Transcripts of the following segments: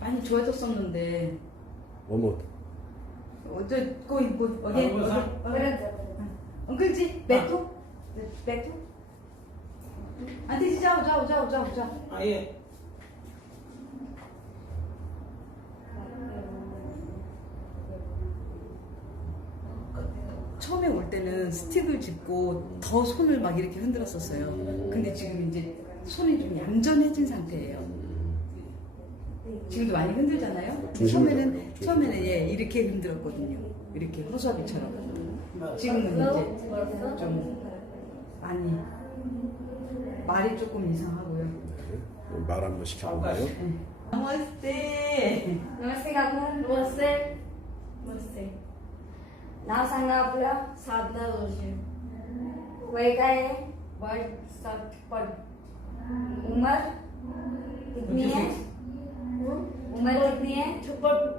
많이 좋아졌었는데. 어머. 저 거기 뭐 어디 엉클지 배투 배투 안티 자오 자오 자오 자오 자오. 아 예. 처음에 올 때는 스틱을 짚고 더 손을 막 이렇게 흔들었었어요. 근데 지금 이제 손이 좀 얌전해진 상태예요. 지금도 많이 흔들잖아요. 처음에는 예, 이렇게 흔들었거든요. 이렇게 허수아비처럼. 지금은 이제 좀 많이 말이 조금 이상하고요. 네. 말 한번 시켜볼까요? नमस्ते. नमस्ते काकू नमस्ते नमस्ते नाव सांगा आपलं साधना जोशी वय काय आहे वय 60 उम्र कितनी है उम्र कितनी है 56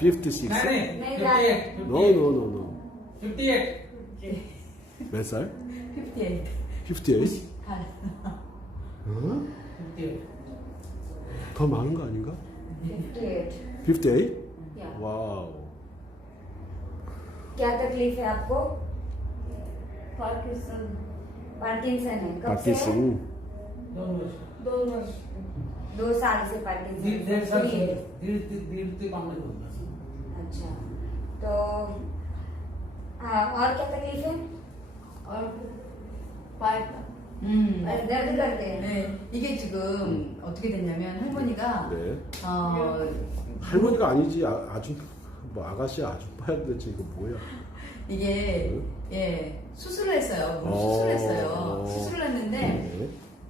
56. नहीं No, no, no, no. 58 몇 살? 58. 58? 어? 58 더 많은 거 아닌가? 58 58? या 와우. क्या तकलीफ है आपको पार्किंसन पार्किंसन है कब से है 파키슨. दोन वर्ष 2 साल से डेढ़ साल से पार्किंसन दीड ते कामले होता अच्छा तो हाँ और क्या तकलीफ है और पाय दर्द करते हैं 네, 이게 지금 어떻게 됐냐면 할머니가 네. 할머니가 아니지. 아주 뭐 아가씨 아줌마였는데 지금 뭐야? 이게 예 수술을 했어요. 수술했어요. 수술을 했는데 네.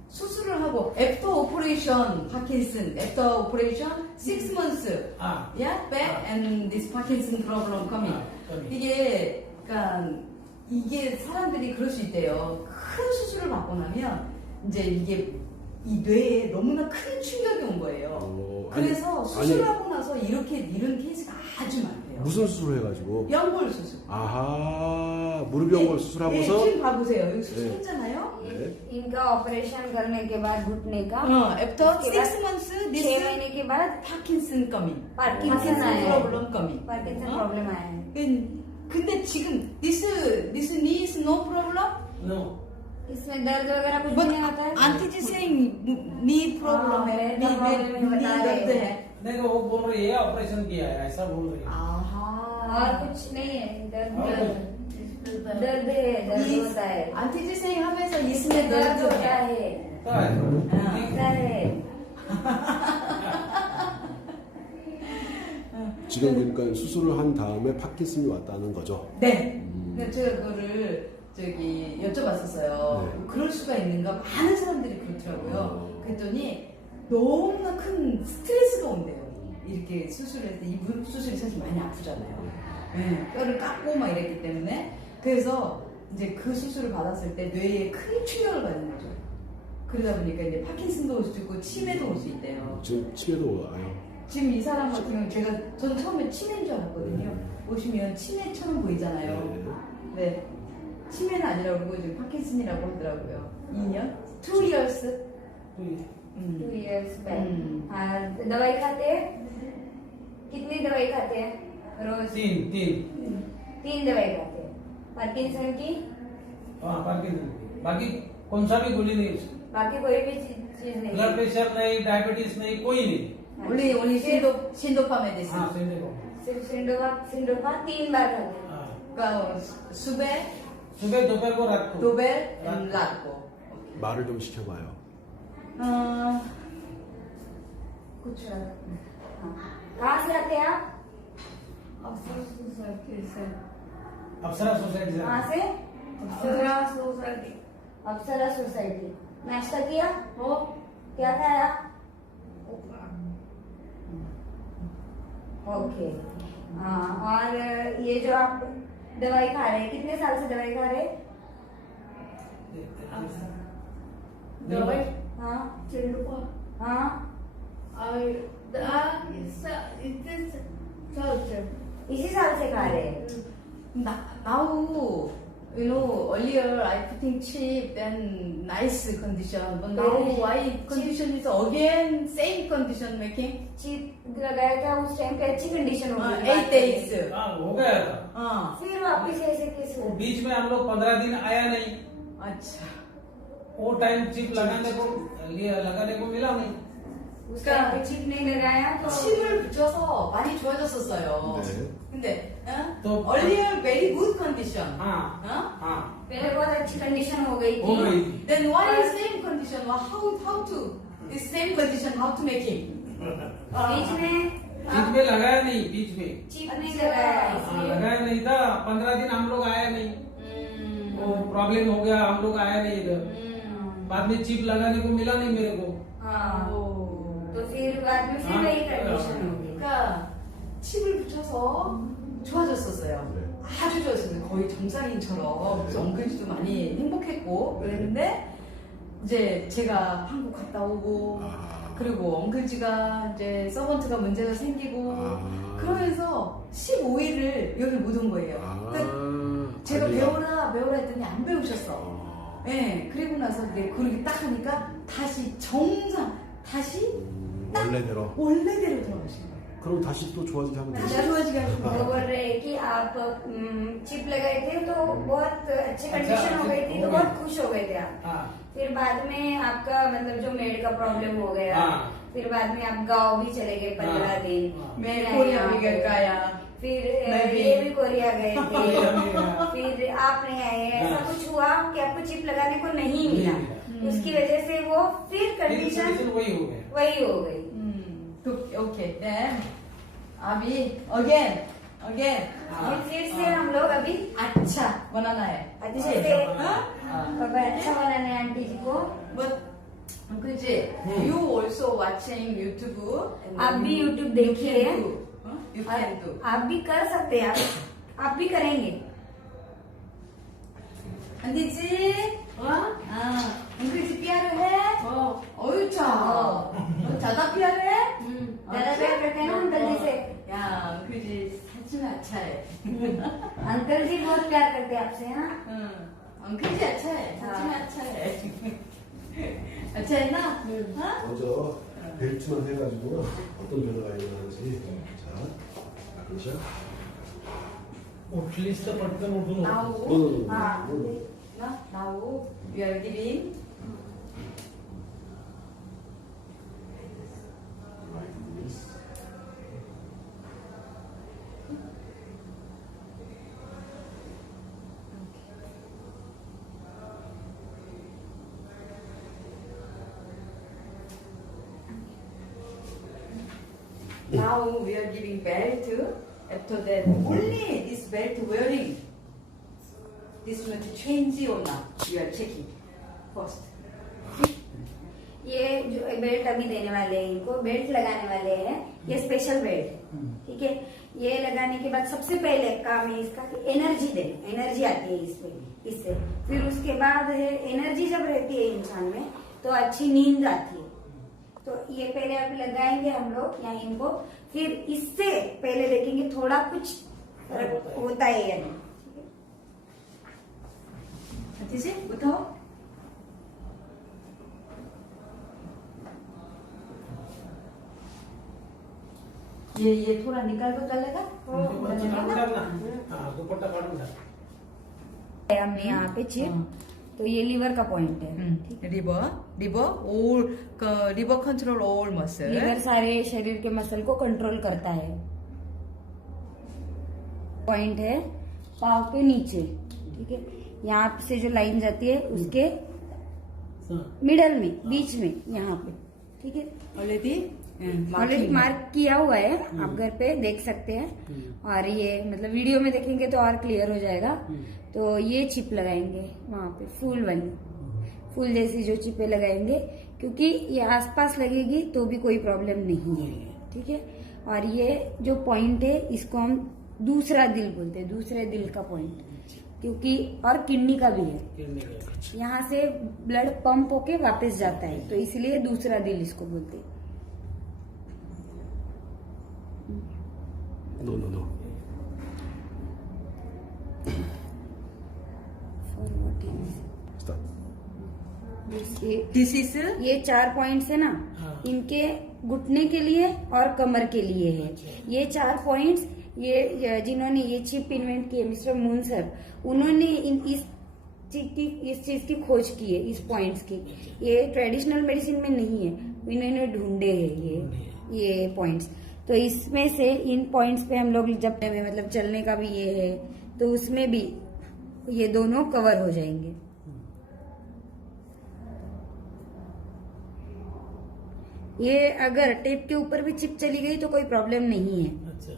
수술을 하고 애프터 오퍼레이션 파킨슨 애프터 오퍼레이션 6 months 아. yeah back and this Parkinson problem coming 이게 그러니까 이게 사람들이 그럴 수 있대요. 큰 수술을 받고 나면 이제 이게 이 뇌에 너무나 큰 충격이 온 거예요. 그래서 수술하고 나서 이렇게 이런 케이스가 아주 많대요. 무슨 수술을 해가지고? 연골 수술. 아하, 무릎 연골 수술하고서. 네, 지금 봐보세요. 여기 수술했잖아요. 네. इनका ऑपरेशन करने के बाद घुटने का After 6 months, this 6 महीने के बाद 파킨슨 coming. पार्किंसन आया है problem coming. पार्किंसन 어? प्रॉब्लम आया है 근데 지금 this knee is no problem? No इसमें दर्द वगैरह कुछ But नहीं आता है auntie ji saying knee problem है, हाँ, knee problem knee बता दर्द रहे है. नहीं वो बोल रही है ऑपरेशन किया है ऐसा बोल रही है आहा. और कुछ नहीं है दर्द और दर्द है दर्द Is- होता है auntie ji saying 하면서 इसमें दर्द दर्द होता है. है होता है होता है 지금 그러니까 수술을 한 다음에 파킨슨이 왔다는 거죠. 네. 그러니까 제가 그거를 저기 여쭤봤었어요. 네. 그럴 수가 있는가? 많은 사람들이 그렇더라고요. 그랬더니 너무나 큰 스트레스가 온대요. 이렇게 수술할 때 이 무릎 수술이 사실 많이 아프잖아요. 네, 뼈를 깎고 막 이랬기 때문에 그래서 이제 그 수술을 받았을 때 뇌에 큰 충격을 받는 거죠. 그러다 보니까 이제 파킨슨도 올 수 있고 치매도 올 수 있대요. 지금 치매도 와요. 지금 이 사람 같은 경우 저는 처음에 치매인 줄 알았거든요. 보시면 치매처럼 보이잖아요. 네. 치매는 아니라고 그러고 지금 파킨슨이라고 하더라고요. 2년? 2 years? 2 years back हम्म। हाँ दवाई खाते हैं कितनी दवाई खाते हैं रोज तीन 3 दवाई खाते हैं पार्किंसन की हाँ पार्किंसन बाकी कौन सा भी गोली नहीं बाकी कोई भी चीज नहीं ब्लड प्रेशर नहीं डायबिटीज नहीं कोई नहीं only 신도파 메디신. हाँ सुनने को सिर्फ सिंडोफा 3 बार खाते हैं हाँ 그러니까 수배, सुबह दोपहर को रात को 도벨, 라코. 말을 좀 시켜봐요. कुछ हाँ कहाँ से आते हैं आप अप्सरा सोसाइटी से कहाँ से अप्सरा सोसाइटी नाश्ता किया हो क्या खाया ओके हाँ और ये जो आप दवाई खा रहे हैं कितने साल से दवाई खा रहे हैं दवाई हाँ हाँ इसी साल से खा रहे हैं 나우 You know, earlier I putting cheap and nice condition, but now Really? why condition is again same condition making? Chip लगाया था उस टाइम पे अच्छी कंडीशन हो गई 8 days. हाँ हो गया था। फिर वापस ऐसे कैसे वो हो बीच में हम लोग 15 दिन आया नहीं, अच्छा. वो टाइम चिप लगाने को मिला नहीं। उस टाइम पे चिप नहीं लगाया तो 침을 붙여서 많이 좋아졌었어요. 네. 근데 또- earlier very good condition. हाँ हाँ? हाँ पहले बहुत अच्छी कंडीशन हो गई हो थी गई थी। Then why is same condition? Well, how to this same condition how to make it? बीच में बीच में लगाया नहीं, बीच में चिप नहीं लगाया हाँ, इसलिए लगाया नहीं था। 15 दिन हम लोग आया नहीं, वो प्रॉब्लम हो गया, हम लोग आया नहीं इधर। बाद में चिप लगाने को मिला नहीं मेरे को। हाँ तो फिर बाद में फिर हाँ, वही कंडीशन हो गई 그러니까 칩을 붙여서 좋아졌었어요. 아주 좋았어요. 거의 정상인처럼. 그래서 엉클지도 많이 행복했고 그랬는데 이제 제가 한국 갔다 오고 그리고 엉클지가 이제 서번트가 문제가 생기고 그러면서 15일을 여기 못 온 거예요. 그러니까 제가 배워라 했더니 안 배우셨어. 예, 그리고 나서 이제 그렇게 딱 하니까 다시 정상, 다시 원래대로. 원래대로 돌아가신 거예요. 그럼 다시 또 좋아지게 하면 다시 되죠. 좋아지게 하신 वो 거예요. बोल रहे हैं कि आप चिप लगाए थे तो बहुत अच्छी कंडीशन हो गई थी तो बहुत खुश हो गए थे आप हाँ फिर बाद में आपका मतलब जो मेड का प्रॉब्लम हो गया हाँ। फिर बाद में आप गाँव भी चले गए 15 हाँ। दिन हाँ। मैं फिर कोरिया यहाँ भी पे। गया फिर मैं भी। ये भी कोरिया गए कोरिया भी थे गया। फिर आप नहीं आए ऐसा हाँ। कुछ हुआ कि आपको चिप लगाने को नहीं मिला नहीं उसकी वजह से वो फिर फिर कंडीशन condition वही हो गया। वही हो गई ओके then अभी again फिर से हम लोग अभी अच्छा बनाना है. अच्छे से हाँ? पापा अच्छा बनाने हैं आंटी जी को But uncle ji, you also watching YouTube. आप भी YouTube देखिए You can do. आप भी कर सकते हैं आप भी करेंगे आंटी जी, हाँ, अंकल जी प्यार है? अच्छा, ज्यादा प्यार है? ज्यादा प्यार करते हैं ना अंकल जी से या अंकल जी सच में अच्छा है. अंकल जी बहुत प्यार करते हैं आपसे हाँ अंकल जी अच्छा है, सच में अच्छा है. अच्छा है ना? हाँ? 먼저 벨트만 해가지고 어떤 변화가 일어나는지. 자, 그렇죠? उठलीस तर पटकन उठून Now, हाँ now we are giving. Now we are giving belt. After that, only this belt wearing. This one to change or not? You are checking first. ये जो बेल्ट अभी देने वाले हैं इनको बेल्ट लगाने वाले हैं ये स्पेशल बेल्ट है ठीक है ये लगाने के बाद सबसे पहले काम है इसका कि एनर्जी दे एनर्जी आती है इसमें इससे फिर उसके बाद है एनर्जी जब रहती है इंसान में तो अच्छी नींद आती है तो ये पहले आप लगाएंगे हम लोग यहाँ इनको फिर इससे पहले देखेंगे थोड़ा कुछ फर्क होता है या नहीं अच्छे से बताओ. ये थोड़ा निकाल दो चलेगा? हाँ दुपट्टा काढून टाक. हमने यहाँ पे चिप तो ये लीवर का पॉइंट है liver control all muscle. Liver सारे शरीर के मसल को कंट्रोल करता है पॉइंट है पाव के नीचे ठीक है यहाँ से जो लाइन जाती है उसके मिडल में बीच में यहाँ पे ठीक है ऑलरेडी मार्क किया हुआ है आप घर पे देख सकते हैं और ये मतलब वीडियो में देखेंगे तो और क्लियर हो जाएगा तो ये चिप लगाएंगे वहां पे फूल वाली फूल जैसी जो चिपे लगाएंगे क्योंकि ये आसपास लगेगी तो भी कोई प्रॉब्लम नहीं है ठीक है और ये जो पॉइंट है इसको हम दूसरा दिल बोलते हैं दूसरे दिल का पॉइंट क्योंकि और किडनी का भी है यहाँ से ब्लड पंप होके वापस जाता है तो इसलिए दूसरा दिल इसको बोलते हैं No. स्टार्ट। दिस इज ये 4 पॉइंट्स है ना, हाँ। इनके घुटने के लिए और कमर के लिए है। ये 4 पॉइंट्स, ये जिन्होंने ये चिप इन्वेंट की है, मिस्टर मून सर, उन्होंने इस चीज की खोज की है, इस पॉइंट्स की। ये ट्रेडिशनल मेडिसिन में नहीं है, इन्होंने ढूंढे हैं ये पॉइंट्स। तो इसमें से इन पॉइंट्स पे हम लोग जब मतलब चलने का भी ये है, तो उसमें भी ये दोनों कवर हो जाएंगे। ये अगर टेप के ऊपर भी चिप चली गई तो कोई प्रॉब्लम नहीं है। अच्छा।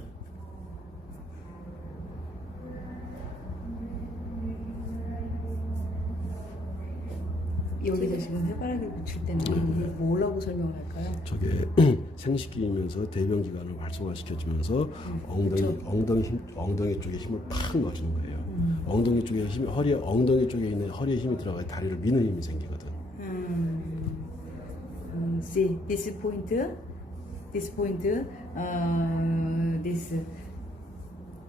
여기다 지금 해바라기 붙일 때는 뭐라고 설명할까요? 저게 생식기이면서 대변기관을 활성화시켜주면서 엉덩이 쪽에 힘을 팍 넣어주는 거예요. 엉덩이 쪽에 힘, 엉덩이 쪽에 있는 허리에 힘이 들어가야 다리를 미는 힘이 생기거든. See this point, this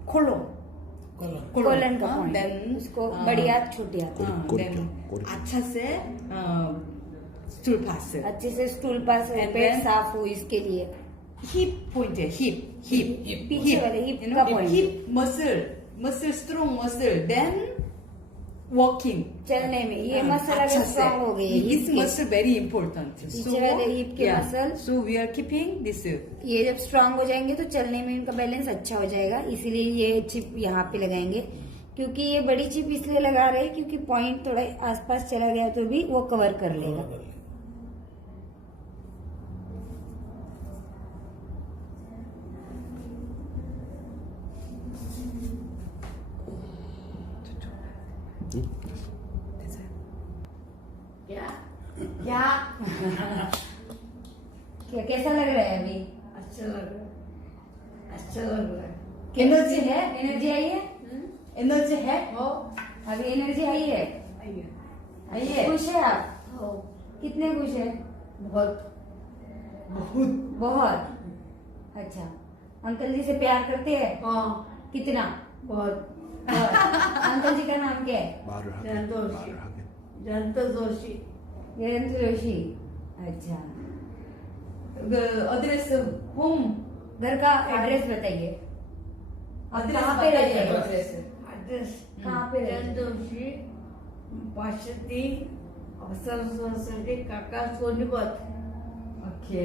colon. Colon का पॉइंट, then उसको बड़ी हाथ छोटी हाथ 꼬리 अच्छा से स्टूल पास अच्छे से stool pass And pet then- साफ हो इसके लिए। हिप पॉइंट है, हिप पीछे वाले हिप का point। Hip muscle strong muscle then walking चलने में ये मसल अगर स्ट्रॉन्ग हो गई दिस मसल वेरी इंपॉर्टेंट पीछे वाले हिप के muscle। So we are keeping this ये जब स्ट्रांग हो जाएंगे तो चलने में इनका बैलेंस अच्छा हो जाएगा, इसीलिए ये चिप यहाँ पे लगाएंगे। क्योंकि ये बड़ी चिप इसलिए लगा रहे हैं क्योंकि पॉइंट थोड़ा आसपास चला गया तो भी वो कवर कर लेगा। क्या क्या कैसा लग रहा है अभी? अच्छा लग रहा है एनर्जी है, एनर्जी आई है, एनर्जी है अभी एनर्जी आई है। आइए खुश है आप? कितने खुश है? बहुत बहुत। अच्छा, अंकल जी से प्यार करते हैं? कितना? बहुत अंकल जी का नाम क्या है? 말을 하게. jantoshi 말을 하게. jantoshi वीरेंद्र जोशी। अच्छा, एड्रेस होम घर का एड्रेस बताइए। एड्रेस कहाँ पे रहते हैं? एड्रेस एड्रेस कहाँ पे रहते हैं? चंदोशी 503 अफसर सोसाइटी काका सोनीपत। ओके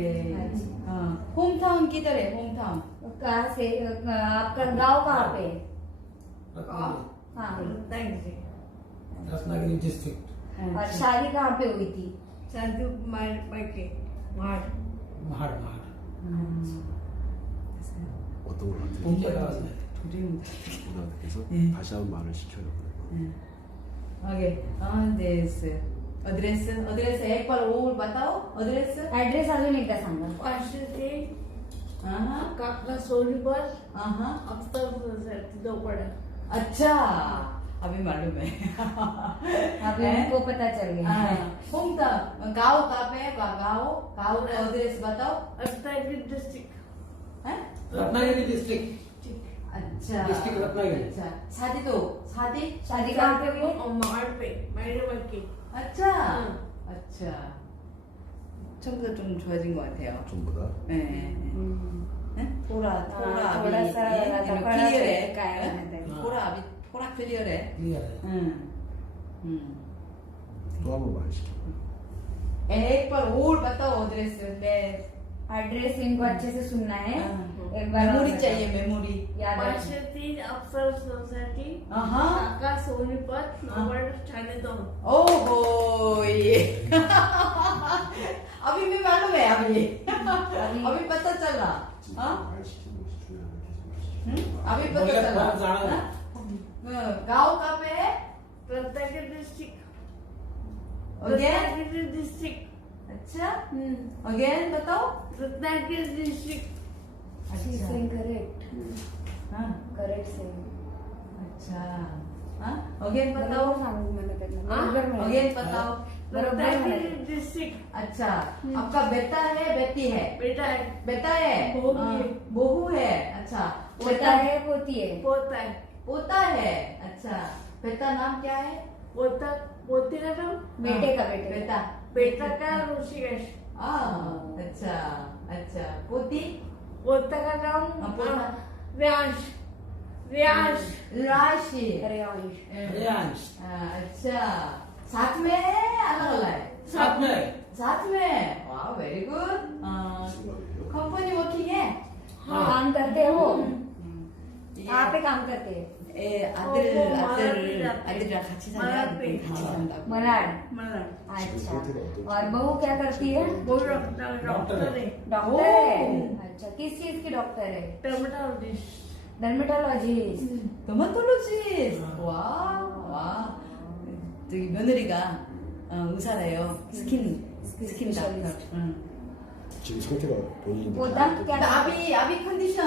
होम टाउन किधर है होम टाउन कहाँ से आपका गांव कहाँ पे है? हाँ, रत्नागिरी डिस्ट्रिक्ट। और शादी कहाँ पे हुई थी? शादी मायके वहाँ महाड़ महाड़ 어떤 걸 하세요? पूजा का है। 그래서 다시 한번 말을 시켜요. ओके एड्रेस एक बार और बताओ एड्रेस ऍड्रेस अजून एकदा सांगा। 503 हाँ काका सोनीपत हाँ अफसर सोसाइटी दोपड़ा। अच्छा अभी मालूम है अभी उनको पता चल गया। होम टाउन गाँव कहाँ पे है गाँव एड्रेस बताओ रत्नागिरी डिस्ट्रिक्ट। हैं? रत्नागिरी डिस्ट्रिक्ट। अच्छा डिस्ट्रिक्ट रत्नागिरी। अच्छा शादी शादी कहाँ पे हुई? और महाड़ पे मेरे मायके। अच्छा अच्छा 처음부터 좀 좋아진 것 같아요. 전부 다. 네. 네? थोड़ा थोड़ा अभी सा ये थोड़ा क्लियर सा है काय हाँ? म्हणत आहे? थोड़ा अभी थोड़ा क्लियर है क्लियर है। 또 한 번 말 시켜. एक बार और बताओ एड्रेस एड्रेस इनको अच्छे से सुनना है। एक बार और मेमोरी बताओ। चाहिए मेमोरी याद रखना। 503 अफसर सोसाइटी हाँ काका सोनीपत नवड ठाणे 2। ओहो ये अभी भी मालूम है अभी पता चल रहा हाँ 말 시키는 것이 중요한 계속 말 시키는 अभी पता चल बहुत जाना रहा हाँ? गाँव कहाँ पे है Ratnagiri district. Again Ratnagiri district. अच्छा अगेन बताओ रत्नागिरी डिस्ट्रिक्ट। करेक्ट, हाँ करेक्ट सेम। अच्छा हाँ अगेन बताओ सांगू मला त्यांना हाँ? बरोबर म्हणाले. अगेन बताओ बरोबर रत्नागिरी म्हणाले. डिस्ट्रिक्ट। अच्छा आपका बेटा है बेटी है बेटा है बेटा है बहू हाँ, है। बहू है अच्छा पोता है पोती है? पोता है पोता है अच्छा बेटा नाम क्या है पोती का नाम बेटे का बेटा बेटा का ऋषिकेश, अच्छा अच्छा पोती पोता का नाम पोता व्यास व्यास राशि रेयांश। रियांश अच्छा साथ में है अलग अलग है साथ में साथ में वाह वेरी गुड कंपनी वर्किंग है काम करते हो, 이게 कहाँ पे काम करते हैं? 아들이랑 같이 산다고 같이 산다고 मलाड। मतलब अच्छा, और बहू क्या करती है? वो डॉक्टर है डॉक्टर है। अच्छा, किस चीज की डॉक्टर है? Dermatologist dermatologist. 더마톨로지스트 와 저기 며느리가 의사래요 스킨 닥터 지금 상태가 본인이 पोता क्या 아비 컨디션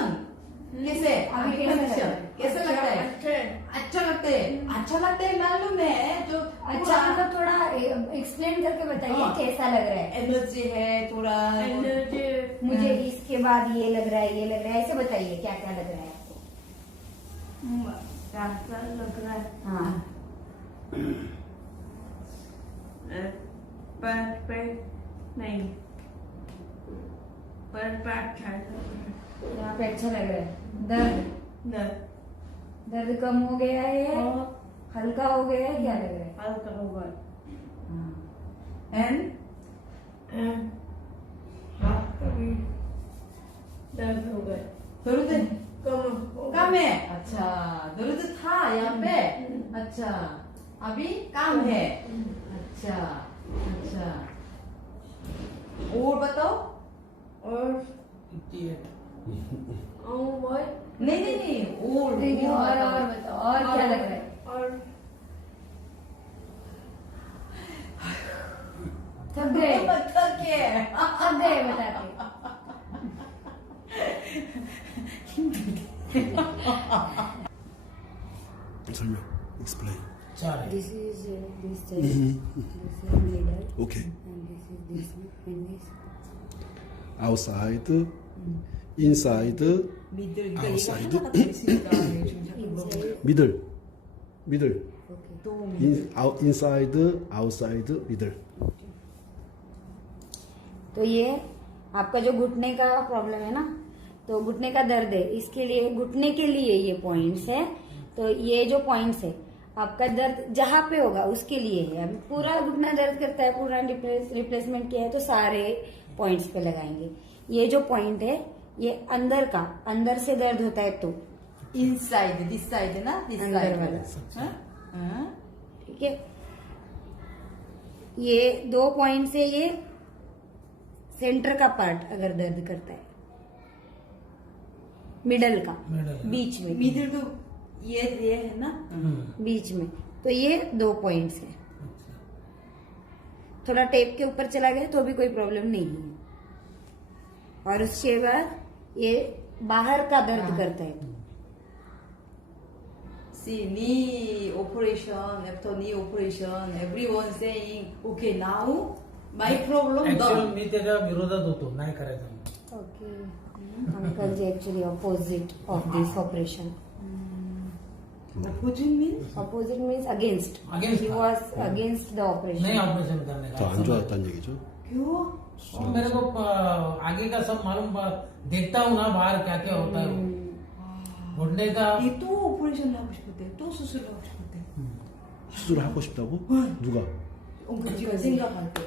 कैसे अभी अभी कैसा कंडीशन लग कैसा लगता है अच्छा लगता है मालूम है जो अच्छा, मतलब थोड़ा एक्सप्लेन करके बताइए हाँ। कैसा लग रहा है। एनर्जी है थोड़ा एनर्जी मुझे इसके बाद ये लग रहा है, ये लग रहा है, ऐसे बताइए क्या क्या लग रहा है आपको। डॉक्टर लग रहा है हाँ, पैर पे नहीं, पैर पे अच्छा है यहाँ पे अच्छा लग रहा है। दर्द दर्द कम हो गया है, हल्का हो गया है, क्या लग रहा है? हल्का होगा एंड हाथ कभी दर्द हो गए दर्द कम काम है अच्छा दर्द था यहाँ पे अच्छा अभी काम है अच्छा अच्छा और बताओ और 58 और नहीं और नहीं, और बताओ, और क्या लग रहा है? और थक गए, 어떡해 थक गए बता के। 설명 explain चार है This is this side, this is middle, okay and this is this one, and this. outside inside 미들 그러니까 이거 Outside. 하나가 더 있으니까 요즘 자꾸 물어보는 middle middle Okay. 또 inside outside middle तो ये आपका जो घुटने का प्रॉब्लम है ना, तो घुटने का दर्द है, इसके लिए घुटने के लिए ये पॉइंट्स है। तो ये जो पॉइंट्स है आपका दर्द जहाँ पे होगा उसके लिए है। अभी पूरा घुटना दर्द करता है, पूरा रिप्लेसमेंट किया है तो सारे पॉइंट्स पे लगाएंगे। ये जो पॉइंट है ये अंदर का, अंदर से दर्द होता है तो inside this side ना this अंदर side वाला, हाँ? हाँ? ठीक है। ये दो पॉइंट से ये सेंटर का पार्ट अगर दर्द करता है, मिडल का, मिडल बीच में, मिडिल तो ये है ना बीच में, तो ये दो पॉइंट्स है। थोड़ा टेप के ऊपर चला गया तो भी कोई प्रॉब्लम नहीं है। और उसके बाद ये बाहर का दर्द करता है। See knee operation after knee operation everyone saying okay now my problem actual done मी त्याच्या विरोधात होतो, नाही करायचं म्हणून. Okay, uncle ji actually opposite of this operation. opposite means opposite means against, Against ही था। वॉज अगेंस्ट द नहीं ऑपरेशन। ऑपरेशन करने 더 का 안 좋았다는 얘기죠 क्यों और मेरे को आगे का सब मालूम देखता हूँ ना बाहर क्या क्या होता है वो। घुटने का ये तो operation 하고 싶었대 또 수술을 하고 싶었대 수술을 하고 싶다고? 누가? 엉클지가 생각할 때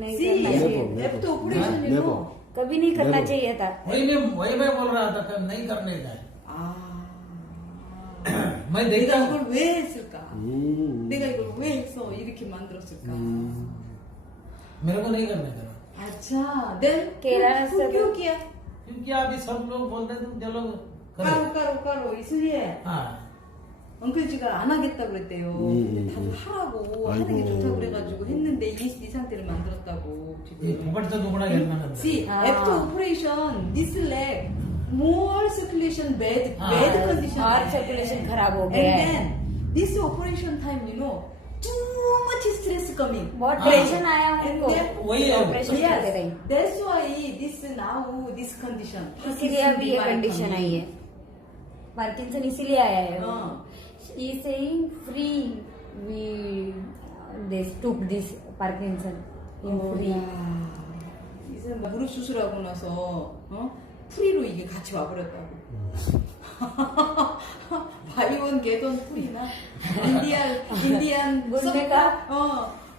नहीं See करना चाहिए, after operation you never. know कभी नहीं करना Never. चाहिए था। वही मैं बोल रहा था कि नहीं करने का है। 아 मैं देखता 내가 हूँ 이걸 왜 했을까 내가 이걸 왜 해서 이렇게 만들었을까 मेरे को नहीं करने का, अच्छा then केरला से क्यों किया क्योंकि अभी सब लोग बोलते थे चलो 까로 इसलिए हाँ 엉클지가 안 하겠다고 그랬대요. 근데 다들 하라고 하는 게 아이고. 좋다고 그래가지고 했는데 이 상태를 만들었다고 ये 지금. फुकटचा दुखणा घेतला नंतर. See, Ah. after operation, this leg more circulation bad Ah. condition. और है. circulation खराब हो And गया है। then this operation time, you know, too much stress coming. बहुत हाँ। टेंशन आया And हमको then- वही है। ऑपरेशन करते रहे, That's why this now this condition. इसीलिए अभी ये कंडीशन आई है। पार्किंसन इसीलिए आया है। हाँ. He is saying free we they took this Parkinson in free. 이제 무릎 수술하고 나서 프리로 이게 같이 와버렸다고. 바이온 게돈 프리나 인디안 गुंडे का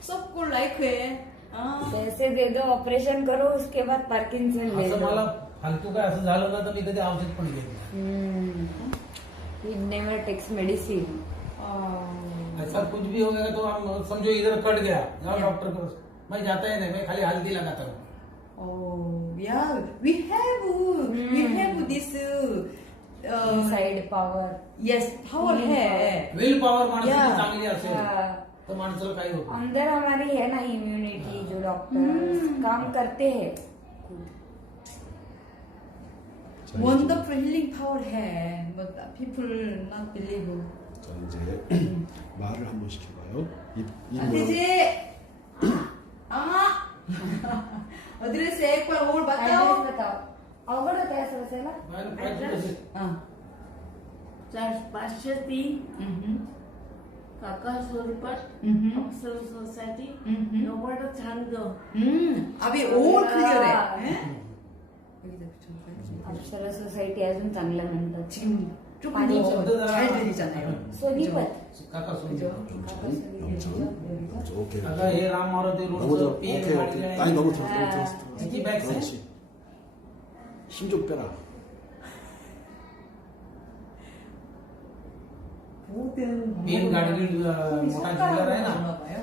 सबको लाइक है. पैसे दे दो ऑपरेशन करो उसके बाद पार्किंसन ले असं लो. मला फालतू काय असं झालं ना तर मी कधी औषध पण घेत नाही. He never takes medicine. ऐसा कुछ भी हो गया तो हम समझो इधर कट गया जाओ डॉक्टर को मैं जाता ही नहीं मैं खाली हल्दी लगाता हूँ. Yeah, we have this Inside power. yes power है. विल पॉवर माणसाची Yeah. चांगली असेल हाँ. तर माणसाला काही होत नाही. अंदर हमारी है ना इम्यूनिटी जो डॉक्टर काम करते हैं. 자, wonderful healing power है. But people not believe. 자 이제 말을 한번 시켜봐요. 이 안 뭐라고? 되지. Address है एक बार और बताओ. एड्रेस बताओ. अवघड होतं असं बसायला. काय- काय तुला असेल? 503 काका सोनीपत अफसर सोसायटी नोबर्ड चांदो. अभी और क्लियर है. अप्सरा सोसायटी अजून चांगलं म्हणतात. 지금 조금 아니, 더 잘 들리잖아요. सोनीपत. काका सोनी 영천 오케이. काका हे राम मारुती 너무 रोड 들어. 오케이 오케이. 아니 너무 들어. 이 백스? 그렇지. 힘 좀 빼라. मेन गाडगीळ मोठा ज्वेलर आहे ना 봐요.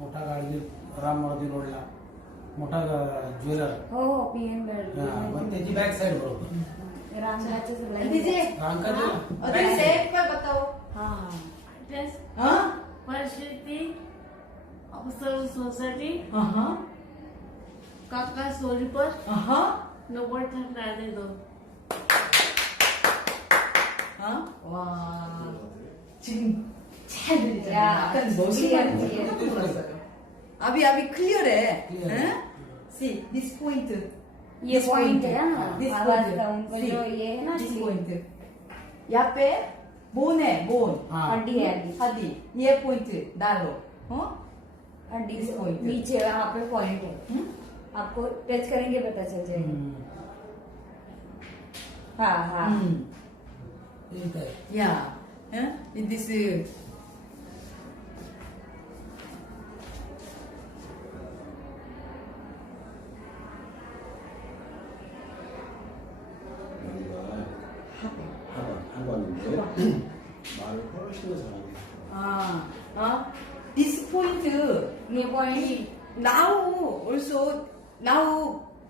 मोठा गाडगीळ राम मारुती रोडला मोठा ज्वेलर हो हो पीएन मग त्याची बॅक साईड बरोबर रामराचे दीजिए. रामकाजी एड्रेस है एक बार बताओ. हा एड्रेस हाँ परिस्थिती अफसर सोसायटी हाँ काका सोनीपत हाँ नोबर्ड चांदो. 와 지금 잘 들리잖아요. 야, 아까 너무 clear, 많이 clear. 깜짝 놀랐어요. अभी क्लियर है. Clear. हैं? See this point. ये This पॉइंट है ना This आवाज point. का उनका See, जो ये है ना this point. यहाँ पे बोन है बोन. हाँ हड्डी है हड्डी. हड्डी ये पॉइंट डालो. हड्डी This point. नीचे वहाँ पे पॉइंट है. आपको टच करेंगे पता चल जाएगा. हाँ हाँ ठीक आहे Yeah. In this. 하반인데 말을 훨씬 더 잘하게. This point. ये point Now also now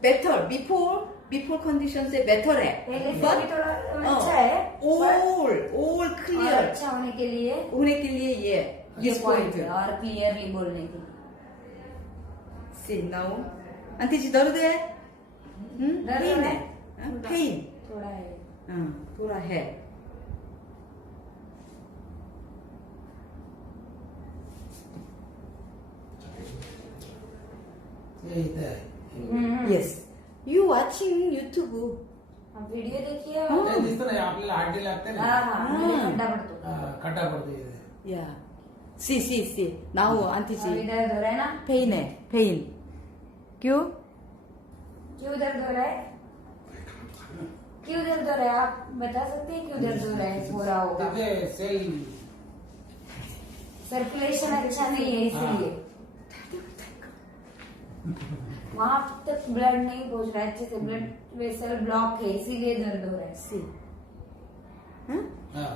better before condition से better है. पहले से But भी थोड़ा अच्छा है. all और clear अच्छा होने के लिए होने के लिए ये ये this पॉइंट point. और क्लियरली बोलने के लिए. See now. आंटी जी दर्द है? दर्द पेन है? है? पेन. थोड़ा है. थोड़ा है. हे इथे आहे Yes. You watching YouTube? आप वीडियो देखिए. ते दिसतं नाही आपल्याला हड्डी लागते ना हाँ हाँ मुझे खड्डा पड़तो. खड्डा पडतो इथे. Yeah. See. Now आंटी अभी जी दर्द हो रहा है ना. पेन है पेन. क्यों? क्यों दर्द हो रहा है. क्यों दर्द हो रहा है आप बता सकते हैं क्यों दर्द हो रहा है. हो रहा होगा तिथे सेल सर्कुलेशन अच्छा नहीं है इसलिए. वहां तक ब्लड नहीं पहुंच रहा है अच्छे से. ब्लड वेसल ब्लॉक है इसीलिए दर्द हो रहा है. See. हा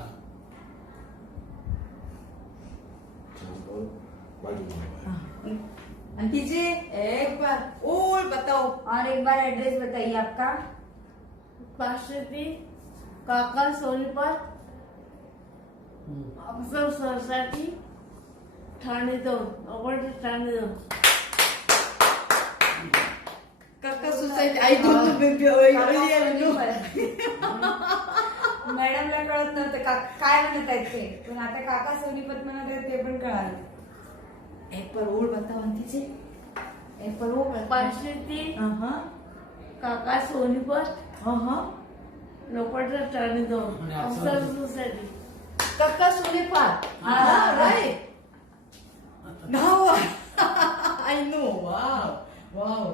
말좀 해봐요. आंटी जी एक बार और बताओ. और एक बार एड्रेस बताइए आपका. परिस्थिती काका सोनीपत अफसर सोसायटी ठाणे 2 नोबर्ड चांदो. काका सोसायटी आई डोंट नो. मॅडमला कळत नव्हतं काय म्हणत आहेत ते. पण आता काका सोनीपत म्हणत आहेत ते पण कळालं. एक बार और बताओ आंटी जी. एक बार और बताओ. परिस्थिती काका सोनीपत हाँ नोबर्ड चांदो आणि अफसर सोसायटी काका सोने पात. Right. Now I know. Wow.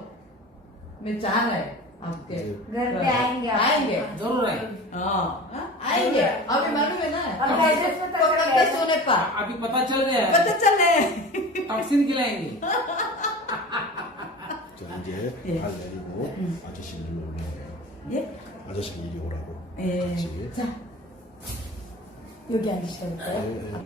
मैं चाह रहा है आपके घर पे आएंगे आप. आएंगे. जरूर है. हाँ आएंगे. अभी मालूम है ना. अब एड्रेस पता चल काका गया. सोने पात. अभी पता चल गया है. पता चल है. टॉक्सिन खिलाएंगे. 자 이제 예. 발 내리고 아저씨를 좀 올려요. 예? 아저씨가 이리 오라고. 예. 같이. 자 여기 앉으시라니까요. 예, 예.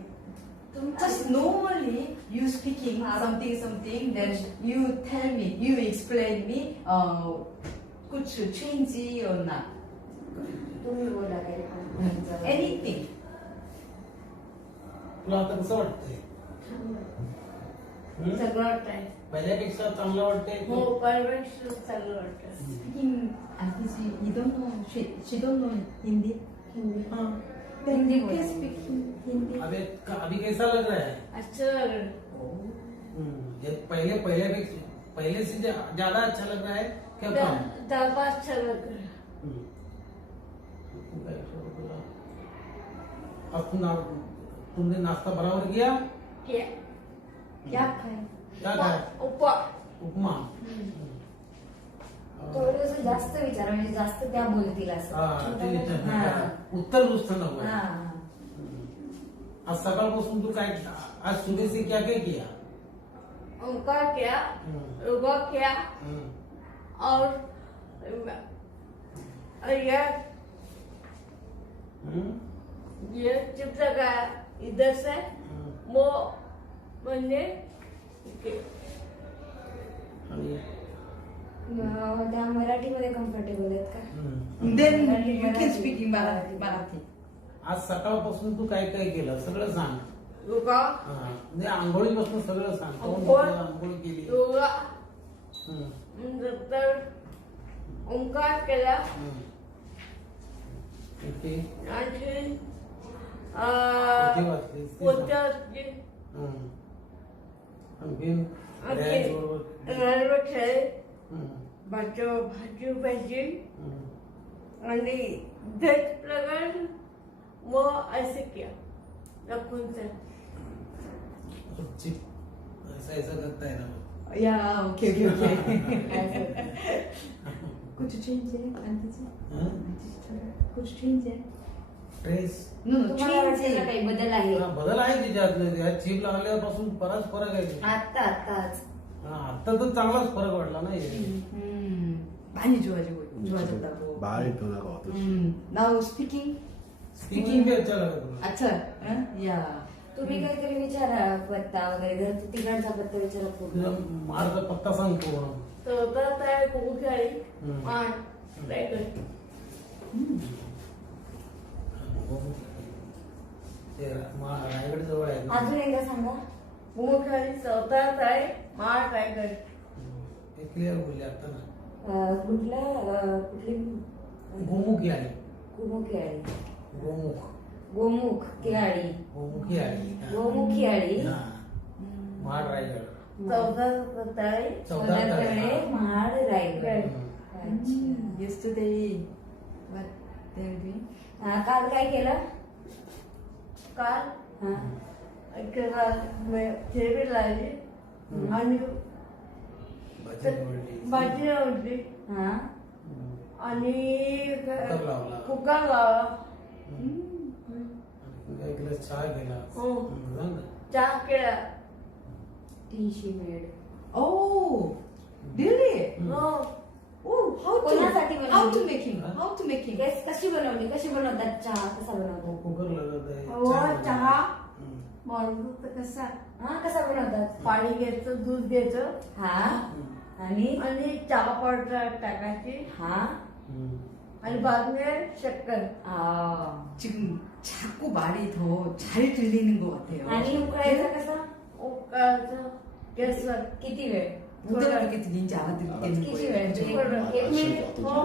Just normally you speaking something then you tell me, you explain me कुछ change or not. तुम्ही बोला काही. Anything. तुला आता कसं वाटतंय? सगळं टाइम पहिल्यापेक्षा चांगलं वाटतंय? हो परमेश्वर चांगलं वाटतं. Speaking Auntie, you don't know, she don't know Hindi. हाँ. Then हिंदी you can बोला. speak Hindi. अभी कैसा लग रहा है? अच्छा लग रहा है. ये पहले से ज्यादा अच्छा लग रहा है क्या कम? ज्यादा अच्छा लग रहा है. अब तुमने नाश्ता बराबर किया? क्या क्या खाए? क्या खाया? उपमा. थोडंसं जास्त विचार म्हणजे जास्त त्या बोलतील असं. हाँ, ते विचार. हा. उत्तर रुचतं नको. हा. आज सकाळपासून तू काय आज सुबह से क्या क्या किया? उनका क्या योगा क्या और ये चिप्स लगाया इधर से वो म्हणजे त्या मराठीमध्ये कम्फर्टेबल आहेत का? Then you can speak in Marathi. आज सकाळपासून तू काय काय केलं सगळं सांग. योगा म्हणजे आंघोळीपासून सगळं सांग. आंघोळ केली. योगा हम्म. नंतर ओंकार केला ओके. आणखी किती वाजले? कोणत्या आणखीन आणखी बरोबर. रनवे खेळ हम्म. भाजी भाजी हम्म. आणि धट लगन वो ऐसे किया रखून से चिप ऐसा करता है ना. Yeah, okay. कुछ change है Auntie जी? हाँ? कुछ change है? ड्रेस No, तुम्हाला change वाटतं का है. काही बदल आहे? बदल आहे तिच्यातले. त्या चिप लागल्यापासून बराच फरक आहे. आताच आता तर चांगलाच फरक वाटला ना हे. 많이 좋아졌다고. 말 변화가 어떠시? Now speaking. स्पीकिंग भी अच्छा लगा तुला. अच्छा. Yeah. तुम्ही काहीतरी विचारा पत्ता वगैरे घर तिकडचा पत्ता विचारा तुझा पूर्ण. मार्ग पत्ता सांग पूर्ण. चौथा तयार कुकुखाळी हम्म. आठ रायगड ते रायगड जवळ आहे ना. अजून एकदा सांगा. कुकुखाळी चौथा ताय आठ रायगड. हे क्लिअर बोलले आता ना. कुठली गोमुखी आहे. गोमुखी आळी. गोमुख. गोमुख केळी. गोमुखी आहे. गोमुखी आळी. हा. महाड रायगड. चौथा ताय सोन्याकडे महाड रायगड. हम्म. Yesterday, what they were doing? हा, काल काय केलं? काल हा. थेरपी लागली आणि भाजी निवडली. भाजी लावली हा. आणि कुकर लावला. कुकर लावला एक ग्लास चहा केला. हो. सांग ना. चहा केला. टीशी मेड. Oh, really? हो. Oh, how कोणासाठी बनवली? how to making? How to making? कशी बनवली? कशी बनवतात चहा? कसा बनवतात? कुकर लागत आहे. हो, चहा हम्म. बनवतो तर कसा हा, कसा बनवतात? पाणी घ्यायचं दूध घ्यायचं हा. हम्म. आणि आणि चहा पावडर टाकायची हा. हम्म. आणि बाद में शक्कर. 지금 자꾸 말이 더 잘 들리는 것 같아요. आणि उकळायचा कसा? उकळायचं केसर. किती वेळ? 어떻게 그렇게 들리는지 알아듣겠는 किती 거예요. वेळ? 그죠? एक मिनिट. हो.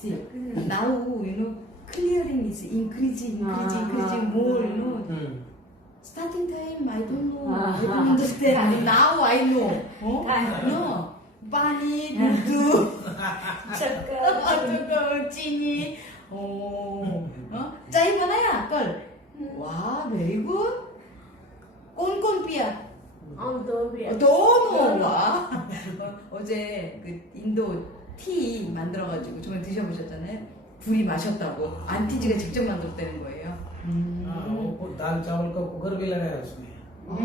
See, now you know clearing is increasing more. You know, hmm. starting time I don't know, Ah. I don't understand. Now I know. काय? No, पाणी, दूध, शक्कर. चिनी. चाय बनाया कल. 와, very good. 꼰꼰 삐야. तो भी 너무 와. 어제 그 인도 티 만들어가지고 정말 드셔보셨잖아요. 둘이 마셨다고. 안티지가 직접 만들었다는 거예요. हाँ, वो दाल चावल का कुकर भी लगाया उसमें। 아,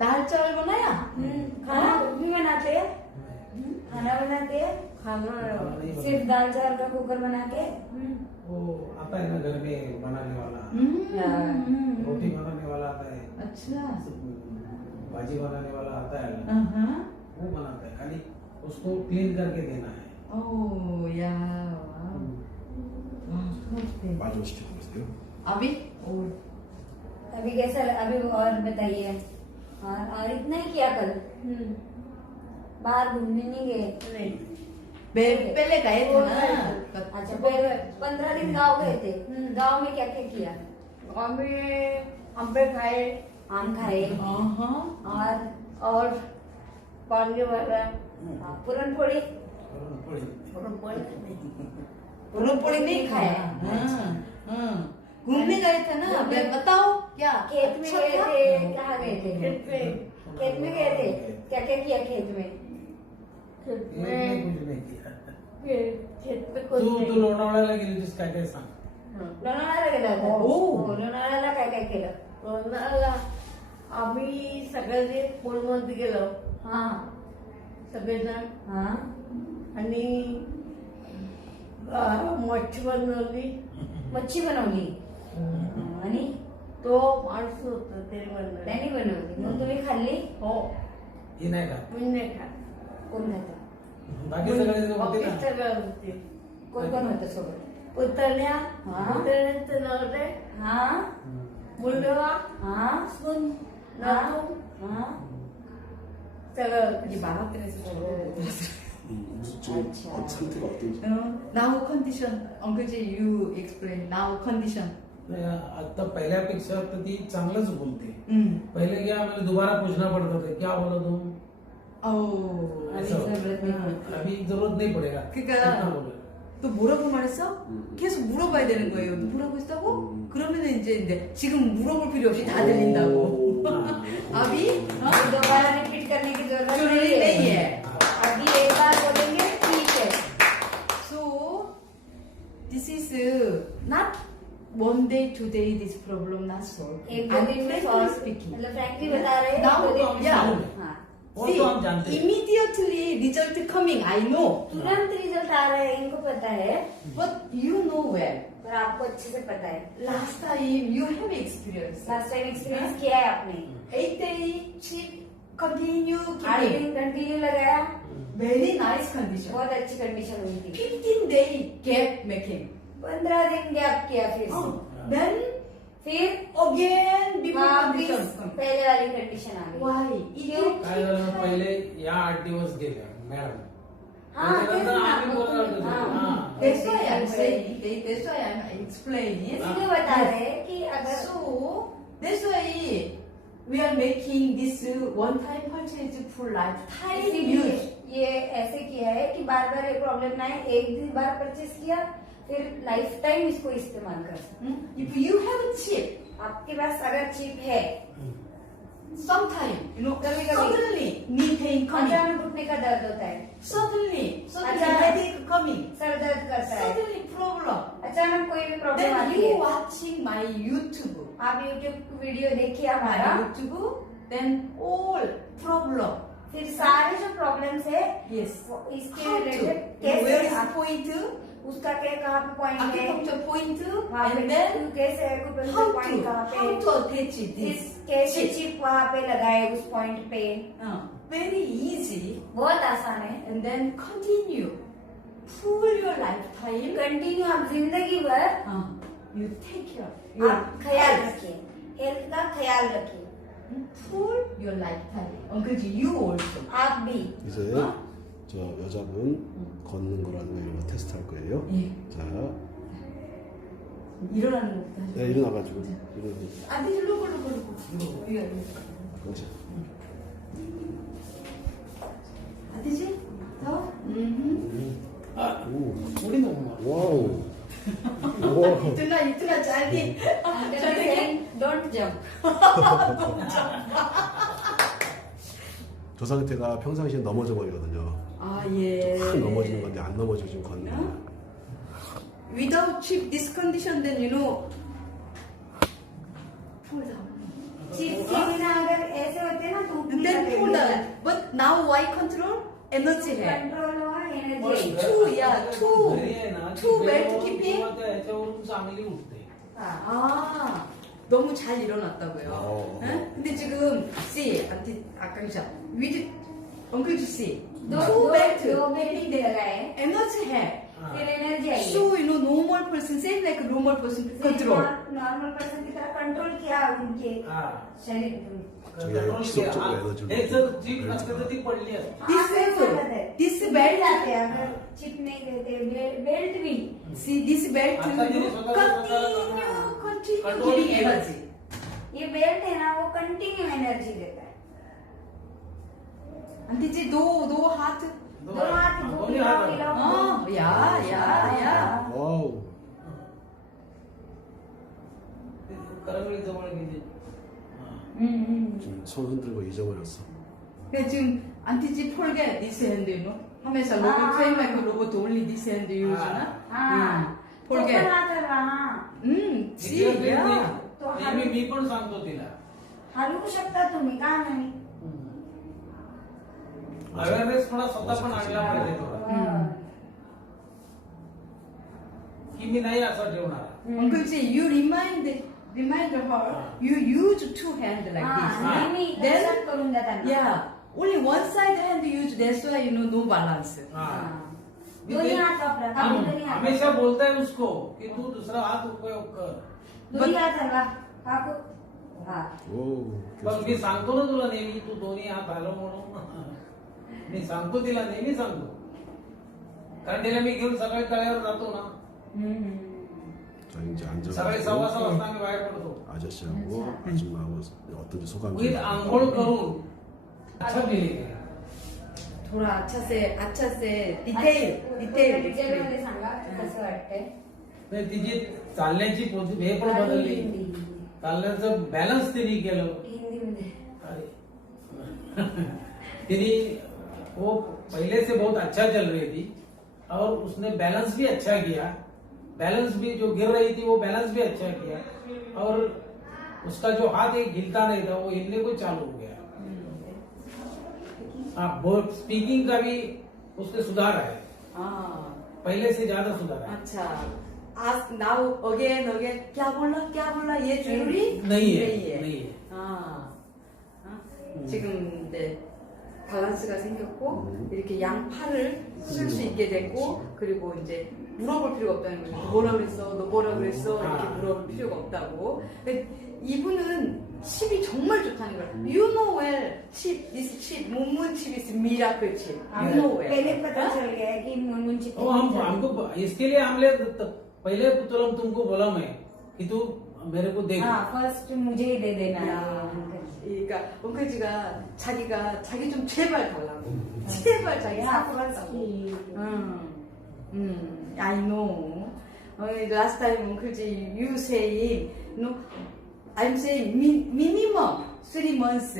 दाल चावल बनाया? खाना भी बनाते हैं, खाना बनाते हैं, खाना नहीं बना- सिर्फ दाल चावल का कुकर बना के। वो आता है ना घर में बनाने वाला, 음. रोटी बनाने वाला आता है, अच्छा. भाजी बनाने वाला आता है, अहा. वो बनाता है, खाली उसको क्लीन करके देना है। 오, 야, 와우. 와, 그렇대. 마저 시켜보세요. 아비? 오. अभी कैसा अभी और बताइए। और इतना ही किया कल, बाहर घूमने नहीं गए। नहीं पहले गए थे ना. अच्छा, फिर 15 दिन गाँव गए थे। गाँव में क्या क्या किया? गाँव में अम्बे खाए आम खाए अहा. और पानी वाला पूरन पोड़ी। पुरनपोली नहीं खाया. हाँ. घूमने गए थे ना. मैं बताओ क्या? खेत में अच्छा गए था? थे, कहाँ गए थे? खेत में खेत में गए थे, क्या क्या किया खेत में? खेत ये में कुछ नहीं किया। खेत में कुछ तू नहीं लोणावळ्याला गेली काय काय सांग? लोणावळ्याला गेला होता. ओ. लोणावळ्याला काय काय केलं? लोणावळ्याला आम्ही सगळे पूलमध्ये गेलो हा सगळेजण हा आणि मच्छी बनवली. मच्छी बनवली आणि तो माणूस होता ते बनवलं. त्यांनी बनवली, मग तुम्ही खाल्ली? हो हे नाही का? मी नाही खात. कोण होतं? बाकी सगळे जे होते बाकी ना, सगळं होते. कोण कोण होतं सोबत? पुतण्या हा. पुतण्याचं नवरे हा मुलगा हा सून हा नातू हा सगळं 이 होते. 마라떼에서 지금 अच्छा. 상태가 어떤지. now condition. अंकलजी you explain now condition. नाही, आता पहिल्यापेक्षा तर ती चांगलंच बोलते. हम्म. पहले क्या मैंने दोबारा पूछना पड़ता था क्या बोला तुम, 오. ऐसा होता है। अभी जरूरत नहीं पड़ेगा। 그러니까 कितना बोले? 또 뭐라고 말했어? 계속 물어봐야 되는 거예요. 뭐라고 했다고? 그러면은 이제 지금 물어볼 필요 없이 다 들린다고. 아비? 어? दोबारा रिपीट करने की जरूरत जरूरी नहीं है. अभी एक बार बोलेंगे ठीक है. So this is not one day, 2 day this problem not solved. एक दो दिन में frankly solve- speaking. मतलब फ्रैंकली बता रहे हैं, Now, एक दो दिन में yeah. solve. हाँ. वो तो हम जानते हैं। immediately result coming. I know, तुरंत रिजल्ट आ रहा है, इनको पता है, but you know well. पर आपको अच्छे से पता है. Last time you have experience. Last time experience किया है आपने. 8 day chip continue 8 keeping. दिन कंटिन्यू लगाया, Very nice condition. बहुत अच्छी कंडीशन हुई थी. 15 day gap making. 15 दिन गैप किया फिर से. Then फिर again before वापिस condition come. पहले वाली कंडीशन आ गई. Why? क्यों? काय झालं पहिले या 8 दिवस गेल्या मॅडम, हाँ, त्याच्यानंतर तेच ना, आम्ही बोलणार होतो. हाँ. हाँ. That's why I'm saying. That's why I'm explaining. इसीलिए बता रहे हैं कि अगर So that's why we are making this one-time purchase for lifetime इसीलिए use. ये ऐसे किया है कि बार बार ये प्रॉब्लम ना आए. एक दिन बार परचेस किया, फिर लाइफ टाइम इसको इस्तेमाल कर सकते. If you have a chip, आपके पास अगर चिप है, sometime कभी-कभी. suddenly knee pain coming. अचानक घुटने का दर्द होता है, Suddenly अचानक. headache coming. सर दर्द करता है, Suddenly problem. अचानक कोई भी प्रॉब्लम Then आती you है. watching my YouTube. आप YouTube वीडियो देखिए हमारा, My YouTube. Then all problem. फिर सारे जो प्रॉब्लम्स है Yes. वो इसके How to? रिलेटेड Where कैसे is आप- point? उसका क्या कहाँ पे पॉइंट है, Acupuncture point. वहाँ पे And then कैसे how acupuncture पॉइंट कहाँ to पे, attach फिर this. कैसे chip. चिप वहाँ पे लगाए उस पॉइंट पे. Very easy. बहुत आसान है. And then continue. Full your lifetime. Continue आप जिंदगी भर You take care. Your आप ख्याल health. रखिए, हेल्थ का ख्याल रखिए. Full your lifetime. Uncle, you also. आप भी. 이제 어? 저 여자분 걷는 거라는 거 이런 거 테스트 할 거예요. 예. 자, 일어나는 것부터 하죠. 네, 일어나가지고 일어나. 아니, 로고. 이거. 그렇지. 아니지? 더? 아, 오, 우리 너무 많아. 와우. 오. 이तना जल्दी don't jump. 저 상태가 평상시에 넘어져 버리거든요. 아 예. 확 넘어지는 건데 안 넘어지고 지금 걷는 거예요. Without chip this condition then you know fall down. Chip के बिना अगर ऐसे होते ना तो Then fall down. But now why control? Energy है. कंट्रोल हुआ एनर्जी. Two belt keeping. याच्यावरून चांगली उठते. 아 너무 잘 일어났다고요. 응? 근데 지금 see 아까 기자 with Uncle see two belt दो बेल्ट दे लगाए. energy है. फिर energy I. So you know normal person same like normal person control. Normal person की तरह कंट्रोल किया उनके हाँ. शरीर. कंट्रोल जिसोक्적으로 किया. एनर्जी를 एक जर जीप नसते तर ती पडली असती. This बेल्ट belt आते हैं अगर चिप नहीं देते बेल्ट भी. see this belt आता तिने continue control giving किया. energy. ये बेल्ट है ना वो कंटिन्यू एनर्जी देता है. And this दो हाथ दो हाथ दोन्ही हात. या 와우. करंगळी जवळ गेली. 지금 손 흔들고 잊어버렸어. 근데 지금 안티지 폴게 this hand you know 하면서 로봇 프레임마이크 로봇 only this hand us나? हाँ. 폴게 तो पण आता रहा. see yeah. नेहमी मी पण सांगतो तिला. हलवू शकता तुम्ही का नाही. अवेअरनेस थोडा स्वतः पण आणला पाहिजे थोडा. की मी नाही असं ठेवणार. Uncle Ji, you remind her you use two hands like नेहमी this. Then तसंच करून देतात. yeah, only one side hand use. That's why you know no balance. हाँ. दोन्ही हात वापरा. हम दोन्ही हात. हमेशा बोलता है उसको कि तू दूसरा हाथ उपयोग कर. दोन्ही हात हलवा. काकू. हा. 오. पण मी सांगतो ना तुला नेहमी तू दोन्ही हात हलव म्हणून. मी सांगतो तिला नेहमी सांगतो. कारण तिला मी घेऊन सकाळी तळ्यावर जातो ना. 자 이제 앉아. सकाळी 6:15 वाजता आम्ही बाहेर पडतो. 아저씨하고 아줌마하고 어떤지 소감 विथ आंघोळ करून अच्छा फीलिंग आहे. थोड़ा अच्छा से डिटेल डिटेलमध्ये सांगा कसं वाटतंय. नाही, तिची चालण्याची हे पण बदलली. चालण्याचं बॅलन्स तिने केलं. हिंदीमध्ये. तिने वो पहले से बहुत अच्छा चल रही थी और उसने बैलेंस भी अच्छा किया. बैलेंस भी जो गिर रही थी वो बैलेंस भी अच्छा किया और उसका जो हाथ एक हिलता नहीं था वो हिलने को चालू हो गया. हाँ, स्पीकिंग का भी उसने सुधार है. पहले से ज्यादा सुधार है. अच्छा आज नाउ अगेन क्या बोला ये जरूरी नहीं है. 지금 이제 밸런스가 생겼고 이렇게 양팔을 쓸 수 있게 됐고 그리고 이제 물어볼 필요가 없다는 거죠. 너 뭐라 그랬어 이렇게 물어볼 필요가 없다고. 근데 이분은 칩이 정말 좋다는 거예요. You know well chip this chip 문문 chip is miracle chip. You know well. पहले पता चल गया कि मुंची. हमको इसके लिए हमने पहले तुमको बोला मैं कि तू मेरे को देख. हाँ फर्स्ट मुझे ही दे देना. 그러니까 엉클지가 자기 좀 제발 달라고. 제발 자기 사고. I know. Last time Uncle Ji, you saying, no, I'm saying minimum 3 months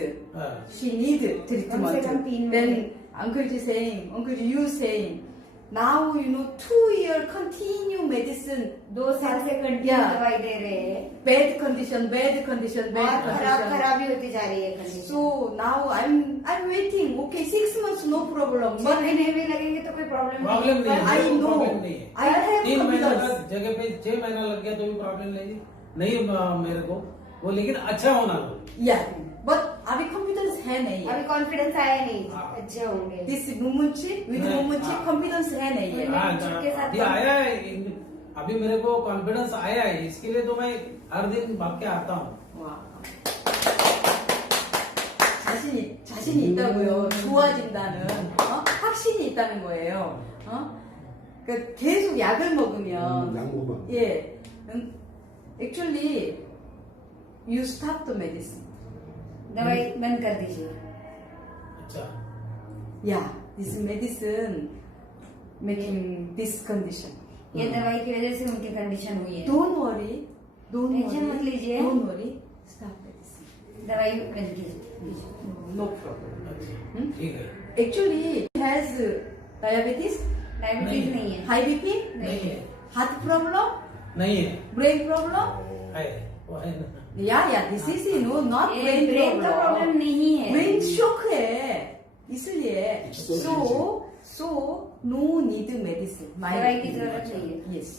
she need treatment. कम से कम 3 Then Uncle Ji saying, Uncle Ji, you saying, now you know 2-year continue medicine. 2 साल से continue दवाई दे रहे हैं. Bad condition. खराबी होती जा रही है condition. So now I'm waiting. Okay, 6 months no problem. 6 महीने भी लगेंगे तो कोई प्रॉब्लम प्रॉब्लम नहीं है. I know. प्रॉब्लम नहीं है. I have 3 महीने confidence. का जगह पे 6 महीना लग गया तो भी प्रॉब्लम नहीं मेरे को वो, लेकिन अच्छा होना. Yeah, but अभी confidence है नहीं अभी है. कॉन्फिडेंस आया नहीं. हाँ. अच्छे होंगे. This movement with नहीं, movement हाँ. confidence है नहीं है. अभी आया है. अभी मेरे को कॉन्फिडेंस आया है. इसके लिए तो मैं हर दिन भाग के आता हूँ. 와. 자신이 있다고요. 좋아진다는 확신이 있다는 거예요. 그러니까 계속 약을 먹으면 양보만. 예, actually you stop the medicine. दवाई बंद कर दीजिए. अच्छा. Yeah, this medicine making this condition. ये दवाई की वजह से उनकी कंडीशन हुई है। Don't worry. Don't Tension worry. मत लीजिए। Don't worry. Start medicine. दवाई बंद कीजिए। No problem. अच्छा, ठीक है। Actually, he has diabetes, diabetes नहीं है। high BP, नहीं है, heart problem, नहीं है, brain problem. है, वो है ना। Yeah, this is not ये brain ब्रेन का प्रॉब्लम नहीं है। Brain shock है, इसलिए. It's So no need medicine. दवाई की जरूरत नहीं है। Yes.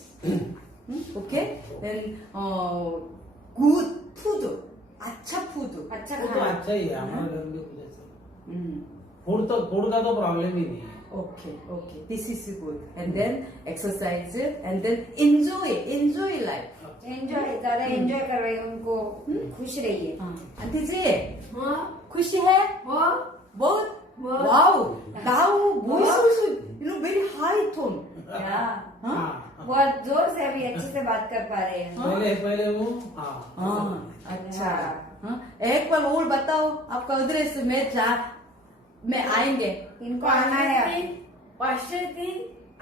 Okay. Then good food, अच्छा food. अच्छा वो तो खाना। अच्छा ही है, हमारे घर में कुछ ऐसा Mm. फूड का तो प्रॉब्लम ही नहीं है। Okay. This is good. And then exercise and then enjoy life. Enjoy ज्यादा एंजॉय करवाइए उनको, खुश रहिए। आंटी जी हाँ खुशी है हाँ बहुत बहुत। Wow now voice also very high tone क्या? हाँ, बहुत जोर से अभी अच्छे से बात कर पा रहे हैं। पहले वो हाँ, अच्छा एक बार और बताओ आपका एड्रेस मैं आएंगे इनको आना है। 503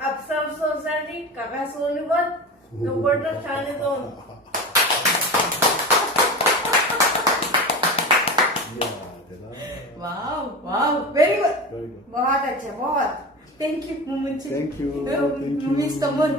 अफसर सोसायटी काका Sonipat number Thane 2। Wow very good Very good. बहुत अच्छा, बहुत। Thank you Muman ji Thank you. Thank you. Mister मन